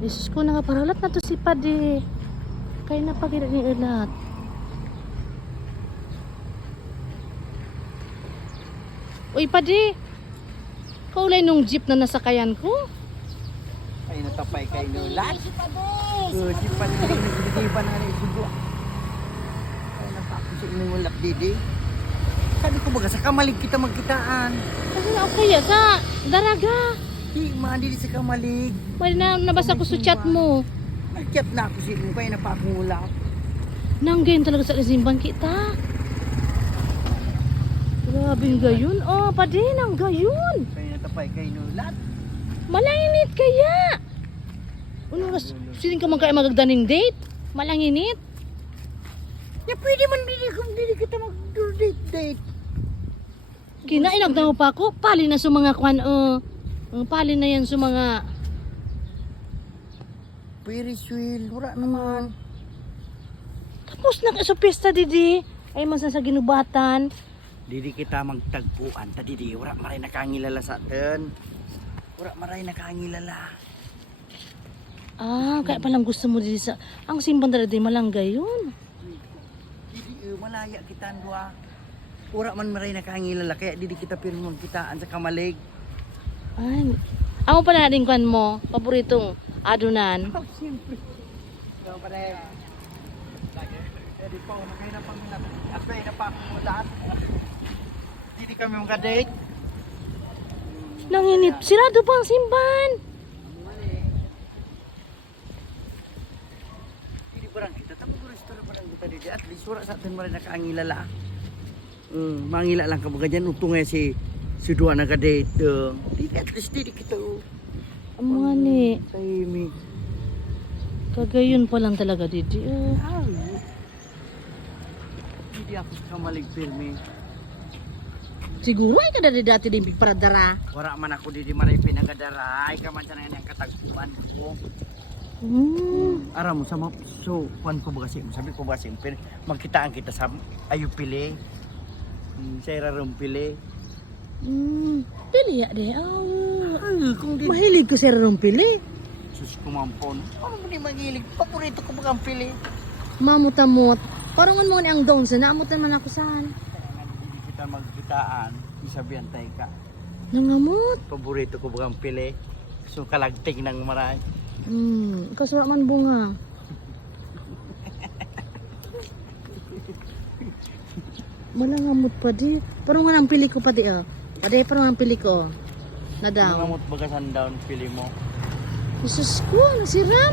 Yesus ko na nga paralat na to si Padi. Kaya na pag ni ulat. Uy Padi. Kaulay nung jeep na nasakayan ko. Ay natapay kay nulat. Si Padi. Di pa hindi pa na rin sugo. Ay napako sa inyong ulap didi. Sabi ko baga sa kamalig kita magkitaan. Kasi na kaya sa daraga. Di maandi sa kamalig. Pwede na nabasa ko sa chat mo. Nag-chat na ako sa inyo kaya napakong ulap. Nanggayon talaga sa simban kita. Grabing gayon. Oh, Padi, nanggayon. Kaya natapay kay nulat. Malanginit kaya. Ano ras, sining ka man kaya magagdaning date? Malanginit. Ya pwede man dili kita mag-date. Kinainag na mo pa ako. Pali na sa mga kwan. Pali na yan sa mga... Ferris wheel, wala naman. Tapos na sa pesta, Didi. Ay, mas sa ginubatan. Didi kita magtagpuan, ta didi, wala maray nakangilala sa atin. Wala maray nakangilala. Ah, kaya palang gusto mo Didi sa... Ang simban talaga din malanggay yun. Didi, malaya kita dua. Wala man maray nakangilala, kaya didi kita pirmong kitaan sa kamalig. Ay, amo pa natin kwan mo. Paboritong adunan. Oh, siyempre. So, pare. Didi po, nakay na pangulat. Asway na pangulat. Didi kami mag-date. Nanginip. Sirado pa ang simban. Didi barang kita, tamo ko restore barang kita didi. At least wala sa atin maray nakangilala. Mangila lang kabaga dyan, utungnya si dua nag-date. Didi, at least didi kita. Ang mga ni. Tahimik. Kagayon pa lang talaga, Didi. Hindi ako sa kamalig filmi. Siguro ay kada dati din para dara. Wala man ako di maray pinagadara. Ay ka man sa nga ang katagpuan ko. Ara mo sa so kuan ko ba kasi sabi ko ba simple magkitaan kita sa Ayupili. Sa Irarumpili. Pili ya deh. Ay kung di Mahilig ko sa rumpili. sus kumampon. Ano mo di magilig? Paborito ko bagang pili. Mamutamot. Parang mo ni ang doon sa naamot naman ako saan. Hindi kita magkitaan. Isabihan tayo ka. Nangamot. Paborito ko bagang pili. So kalagting ng maray. Kasura man bunga. Malangamot pa di. Parang nga ang pili ko pa di Padi, parang ang pili ko. Na daw. Nangamot bagasan down pili mo. Jesus ko, nasiram.